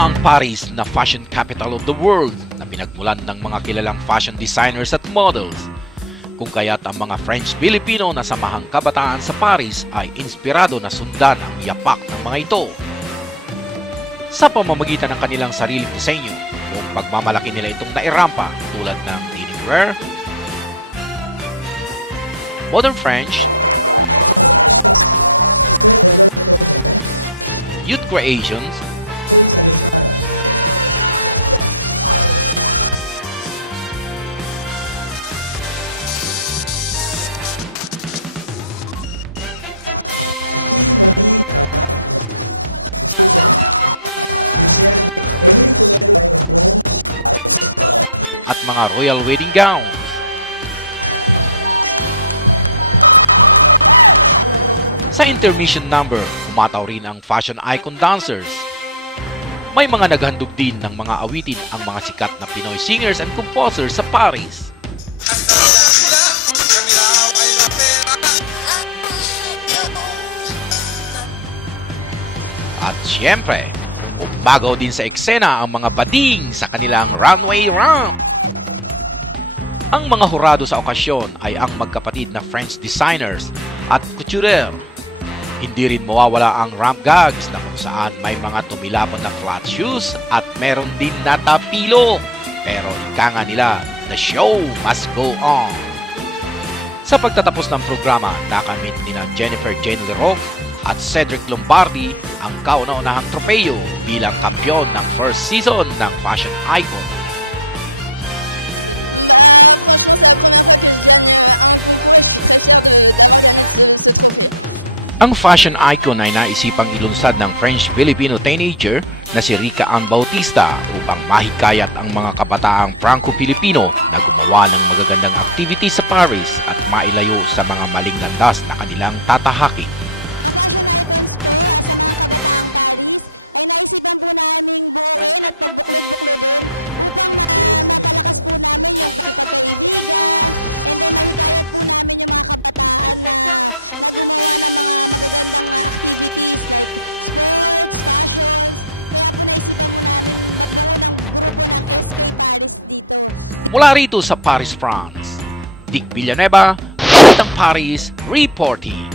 Una ang Paris na fashion capital of the world na pinagmulan ng mga kilalang fashion designers at models. Kung kaya't ang mga French-Filipino na samahang kabataan sa Paris ay inspirado na sundan ang yapak ng mga ito. Sa pamamagitan ng kanilang sariling disenyo o pagmamalaki nila itong nairampa tulad ng denim wear, modern French, youth creations, at mga royal wedding gowns. Sa intermission number, umataw rin ang fashion icon dancers. May mga naghandog din ng mga awitin ang mga sikat na Pinoy singers and composers sa Paris. At siyempre, umagaw din sa eksena ang mga bading sa kanilang runway romp. Ang mga hurado sa okasyon ay ang magkapatid na French designers at couture. Hindi rin mawawala ang ramp gags na kung saan may mga tumilapon na flat shoes at meron din na tapilo. Pero ika nga nila, the show must go on. Sa pagtatapos ng programa, nakamit nina Jennifer Jane Leroux at Cedric Lombardi ang kauna-unahang tropeyo bilang kampyon ng first season ng Fashion Icon. Ang fashion icon ay naisipang ilunsad ng French-Filipino teenager na si Rica Ann Bautista upang mahikayat ang mga kabataang Franco-Filipino na gumawa ng magagandang activities sa Paris at mailayo sa mga maling landas na kanilang tatahakin. Mula rito sa Paris, France, Dick Villanueva, Balitang Paris, reporting.